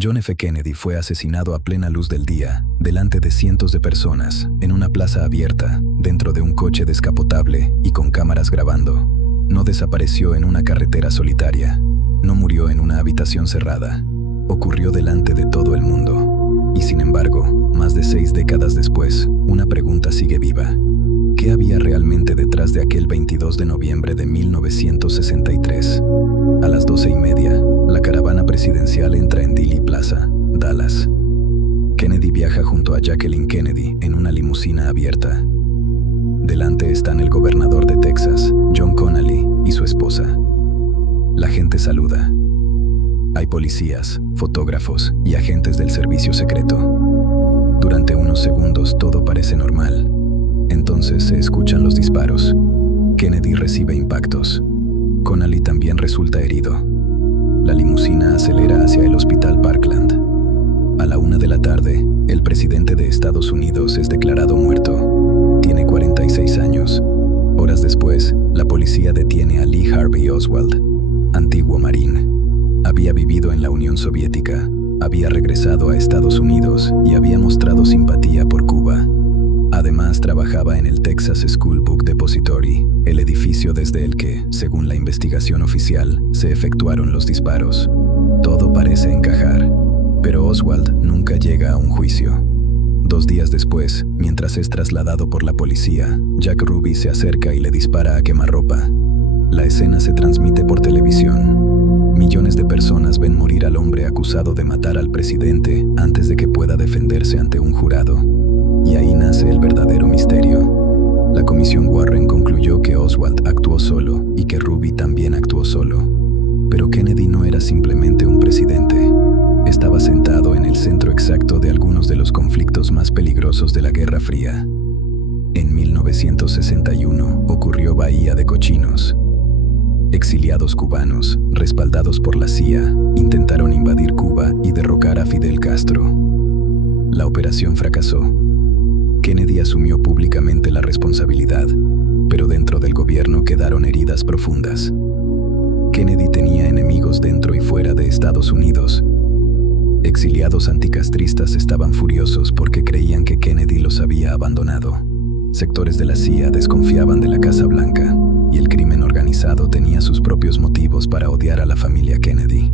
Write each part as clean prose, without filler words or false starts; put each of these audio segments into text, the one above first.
John F. Kennedy fue asesinado a plena luz del día, delante de cientos de personas, en una plaza abierta, dentro de un coche descapotable y con cámaras grabando. No desapareció en una carretera solitaria, no murió en una habitación cerrada. Ocurrió delante de todo el mundo. Y sin embargo, más de 6 décadas después, una pregunta sigue viva. ¿Qué había realmente detrás de aquel 22 de noviembre de 1963? A las 12:30, la caravana presidencial entra en Dealey Plaza, Dallas. Kennedy viaja junto a Jacqueline Kennedy en una limusina abierta. Delante están el gobernador de Texas, John Connally, y su esposa. La gente saluda. Hay policías, fotógrafos y agentes del servicio secreto. Durante unos segundos todo parece normal. Entonces se escuchan los disparos. Kennedy recibe impactos. Connally también resulta herido. La limusina acelera hacia el Hospital Parkland. A la 1 de la tarde, el presidente de Estados Unidos es declarado muerto. Tiene 46 años. Horas después, la policía detiene a Lee Harvey Oswald, antiguo marín. Había vivido en la Unión Soviética, había regresado a Estados Unidos y había mostrado simpatía por Cuba. Además, trabajaba en el Texas School Book Depository, el edificio desde el que, según la investigación oficial, se efectuaron los disparos. Todo parece encajar, pero Oswald nunca llega a un juicio. 2 días después, mientras es trasladado por la policía, Jack Ruby se acerca y le dispara a quemarropa. La escena se transmite por televisión. Millones de personas ven morir al hombre acusado de matar al presidente antes de que pueda defenderse ante un jurado. Y ahí nace el verdadero misterio. La comisión Warren concluyó que Oswald actuó solo y que Ruby también actuó solo. Pero Kennedy no era simplemente un presidente. Estaba sentado en el centro exacto de algunos de los conflictos más peligrosos de la Guerra Fría. En 1961 ocurrió Bahía de Cochinos. Exiliados cubanos, respaldados por la CIA, intentaron invadir Cuba y derrocar a Fidel Castro. La operación fracasó. Kennedy asumió públicamente la responsabilidad, pero dentro del gobierno quedaron heridas profundas. Kennedy tenía enemigos dentro y fuera de Estados Unidos. Exiliados anticastristas estaban furiosos porque creían que Kennedy los había abandonado. Sectores de la CIA desconfiaban de la Casa Blanca, y el crimen organizado tenía sus propios motivos para odiar a la familia Kennedy.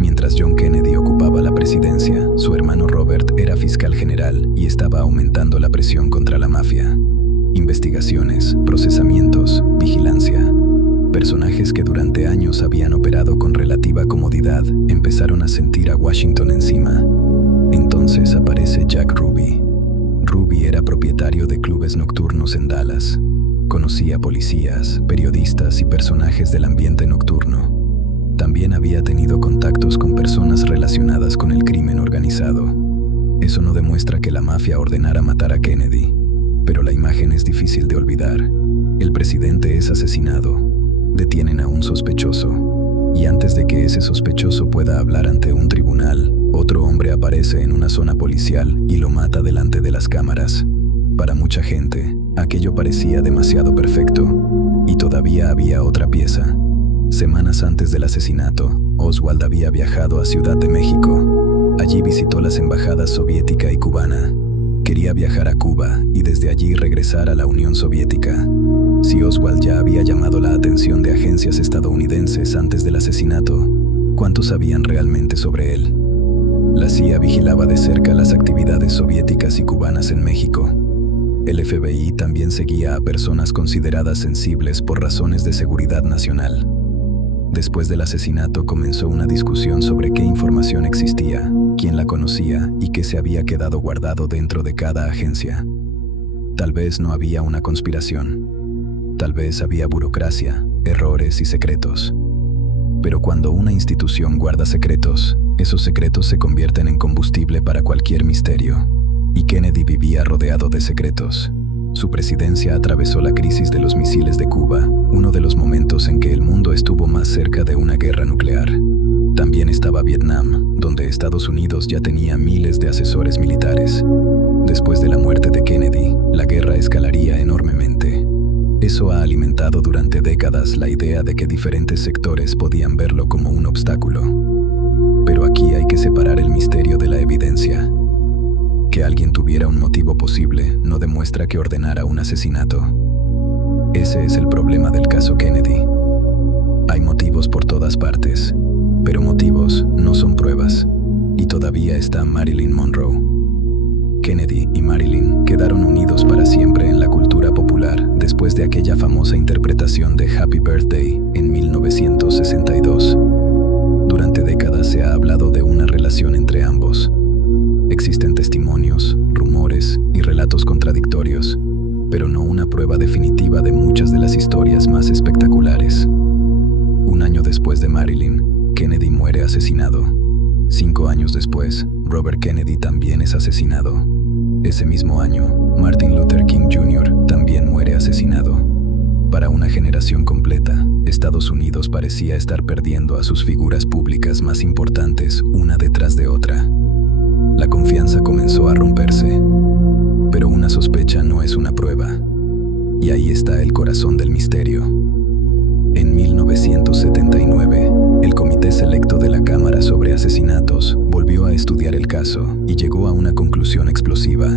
Mientras John Kennedy ocupaba la presidencia, su hermano Robert era fiscal general y estaba aumentando la presión contra la mafia. Investigaciones, procesamientos, vigilancia. Personajes que durante años habían operado con relativa comodidad empezaron a sentir a Washington encima. Entonces aparece Jack Ruby. Ruby era propietario de clubes nocturnos en Dallas. Conocía policías, periodistas y personajes del ambiente nocturno. También había tenido contactos con personas relacionadas con el crimen organizado. Eso no demuestra que la mafia ordenara matar a Kennedy, pero la imagen es difícil de olvidar. El presidente es asesinado, detienen a un sospechoso, y antes de que ese sospechoso pueda hablar ante un tribunal, otro hombre aparece en una zona policial y lo mata delante de las cámaras. Para mucha gente, aquello parecía demasiado perfecto, y todavía había otra pieza. Semanas antes del asesinato, Oswald había viajado a Ciudad de México. Allí visitó las embajadas soviética y cubana. Quería viajar a Cuba y desde allí regresar a la Unión Soviética. Si Oswald ya había llamado la atención de agencias estadounidenses antes del asesinato, ¿cuántos sabían realmente sobre él? La CIA vigilaba de cerca las actividades soviéticas y cubanas en México. El FBI también seguía a personas consideradas sensibles por razones de seguridad nacional. Después del asesinato comenzó una discusión sobre qué información existía, quién la conocía y qué se había quedado guardado dentro de cada agencia. Tal vez no había una conspiración. Tal vez había burocracia, errores y secretos. Pero cuando una institución guarda secretos, esos secretos se convierten en combustible para cualquier misterio. Y Kennedy vivía rodeado de secretos. Su presidencia atravesó la crisis de los misiles de Cuba, uno de los momentos en que el mundo estuvo más cerca de una guerra nuclear. También estaba Vietnam, donde Estados Unidos ya tenía miles de asesores militares. Después de la muerte de Kennedy, la guerra escalaría enormemente. Eso ha alimentado durante décadas la idea de que diferentes sectores podían verlo como un obstáculo. Pero aquí hay que separar el misterio de la evidencia. Que alguien tuviera un motivo posible no demuestra que ordenara un asesinato. Ese es el problema del caso Kennedy. Hay motivos por todas partes, pero motivos no son pruebas. Y todavía está Marilyn Monroe. Kennedy y Marilyn quedaron unidos para siempre en la cultura popular después de aquella famosa interpretación de Happy Birthday en 1962. Durante décadas se ha hablado de una relación entre ambos. Existen testimonios, rumores y relatos contradictorios, pero no una prueba definitiva de muchas de las historias más espectaculares. Un año después de Marilyn, Kennedy muere asesinado. 5 años después, Robert Kennedy también es asesinado. Ese mismo año, Martin Luther King Jr. también muere asesinado. Para una generación completa, Estados Unidos parecía estar perdiendo a sus figuras públicas más importantes una detrás de otra. La confianza comenzó a romperse, pero una sospecha no es una prueba. Y ahí está el corazón del misterio. En 1979, el Comité Selecto de la Cámara sobre Asesinatos volvió a estudiar el caso y llegó a una conclusión explosiva.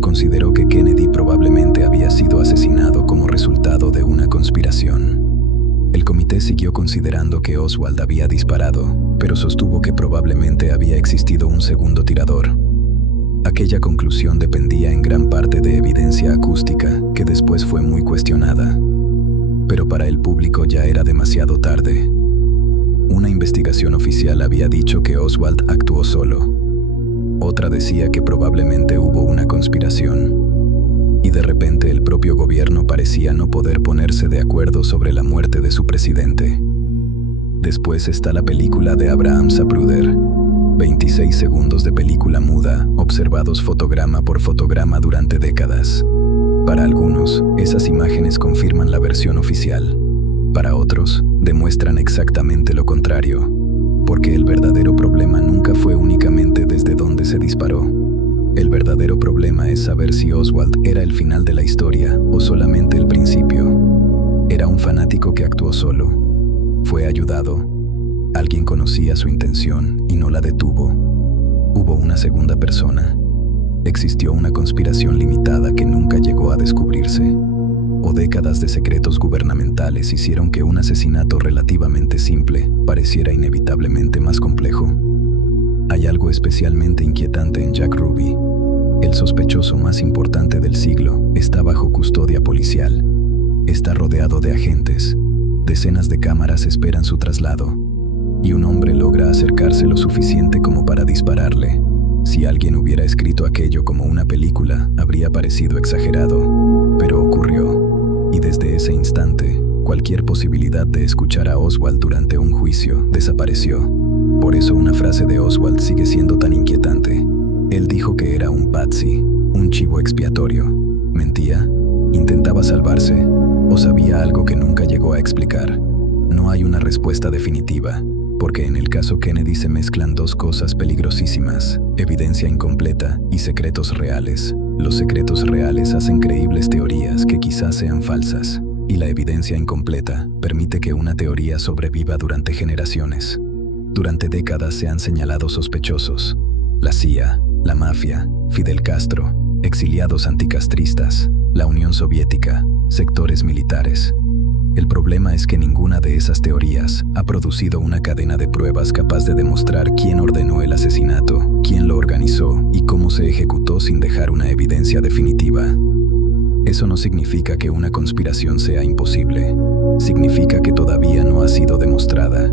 Consideró que Kennedy probablemente había sido asesinado como resultado de una conspiración. El comité siguió considerando que Oswald había disparado, pero sostuvo que probablemente había existido un segundo tirador. Aquella conclusión dependía en gran parte de evidencia acústica que después fue muy cuestionada. Pero para el público ya era demasiado tarde. Una investigación oficial había dicho que Oswald actuó solo. Otra decía que probablemente hubo una conspiración. Y de repente el propio gobierno parecía no poder ponerse de acuerdo sobre la muerte de su presidente. Después está la película de Abraham Zapruder. 26 segundos de película muda, observados fotograma por fotograma durante décadas. Para algunos, esas imágenes confirman la versión oficial. Para otros, demuestran exactamente lo contrario, porque el verdadero problema nunca fue únicamente desde dónde se disparó. El verdadero problema es saber si Oswald era el final de la historia o solamente el principio. Era un fanático que actuó solo. Fue ayudado. Alguien conocía su intención y no la detuvo. Hubo una segunda persona. Existió una conspiración limitada que nunca llegó a descubrirse. O décadas de secretos gubernamentales hicieron que un asesinato relativamente simple pareciera inevitablemente más complejo. Hay algo especialmente inquietante en Jack Ruby. El sospechoso más importante del siglo está bajo custodia policial. Está rodeado de agentes. Decenas de cámaras esperan su traslado. Y un hombre logra acercarse lo suficiente como para dispararle. Si alguien hubiera escrito aquello como una película, habría parecido exagerado. Pero ocurrió. Y desde ese instante, cualquier posibilidad de escuchar a Oswald durante un juicio desapareció. Por eso una frase de Oswald sigue siendo tan inquietante. Él dijo que era un patsy, un chivo expiatorio. ¿Mentía? ¿Intentaba salvarse? ¿O sabía algo que nunca llegó a explicar? No hay una respuesta definitiva, porque en el caso Kennedy se mezclan dos cosas peligrosísimas: evidencia incompleta y secretos reales. Los secretos reales hacen creíbles teorías que quizás sean falsas, y la evidencia incompleta permite que una teoría sobreviva durante generaciones. Durante décadas se han señalado sospechosos: la CIA, la mafia, Fidel Castro, exiliados anticastristas, la Unión Soviética, sectores militares. El problema es que ninguna de esas teorías ha producido una cadena de pruebas capaz de demostrar quién ordenó el asesinato, quién lo organizó y cómo se ejecutó sin dejar una evidencia definitiva. Eso no significa que una conspiración sea imposible. Significa que todavía no ha sido demostrada.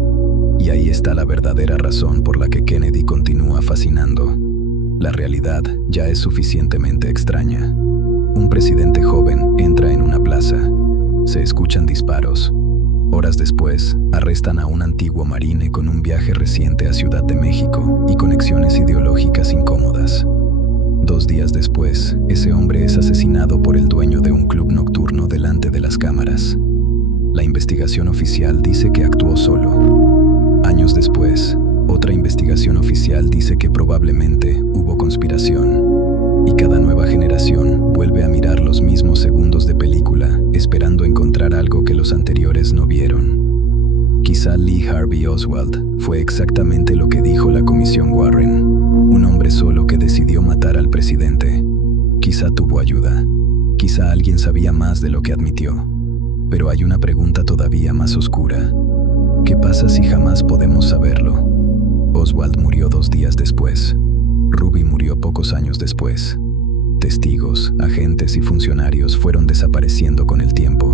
Y ahí está la verdadera razón por la que Kennedy continúa fascinando. La realidad ya es suficientemente extraña. Un presidente joven entra en una plaza. Se escuchan disparos. Horas después, arrestan a un antiguo marine con un viaje reciente a Ciudad de México y conexiones ideológicas incómodas. 2 días después, ese hombre es asesinado por el dueño de un club nocturno delante de las cámaras. La investigación oficial dice que actuó solo. Años después, otra investigación oficial dice que probablemente hubo conspiración. Y cada nueva generación vuelve a mirar los mismos segundos de película, esperando encontrar algo que los anteriores no vieron. Quizá Lee Harvey Oswald fue exactamente lo que dijo la Comisión Warren, un hombre solo que decidió matar al presidente. Quizá tuvo ayuda, quizá alguien sabía más de lo que admitió. Pero hay una pregunta todavía más oscura. ¿Qué pasa si jamás podemos saberlo? Oswald murió 2 días después. Ruby murió pocos años después. Testigos, agentes y funcionarios fueron desapareciendo con el tiempo.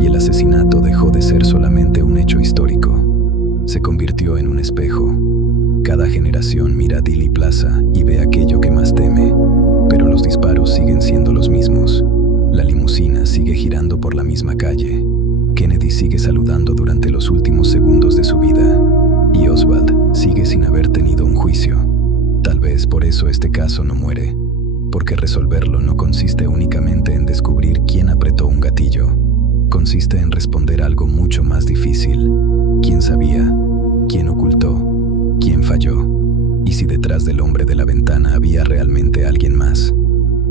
Y el asesinato dejó de ser solamente un hecho histórico. Se convirtió en un espejo. Cada generación mira a Dealey Plaza y ve aquello que más teme. Pero los disparos siguen siendo los mismos. La limusina sigue girando por la misma calle. Kennedy sigue saludando durante los últimos segundos de su vida. Y Oswald sigue sin haber tenido un juicio. Tal vez por eso este caso no muere. Porque resolverlo no consiste únicamente en descubrir quién apretó un gatillo. Consiste en responder algo mucho más difícil. ¿Quién sabía? ¿Quién ocultó? ¿Quién falló? ¿Y si detrás del hombre de la ventana había realmente alguien más?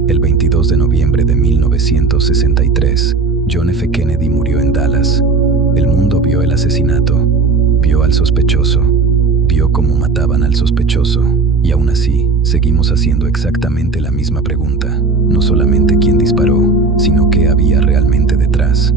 El 22 de noviembre de 1963, John F. Kennedy murió en Dallas. El mundo vio el asesinato, vio al sospechoso, vio cómo mataban al sospechoso, y aún así, seguimos haciendo exactamente la misma pregunta. No solamente quién disparó, sino qué había realmente detrás.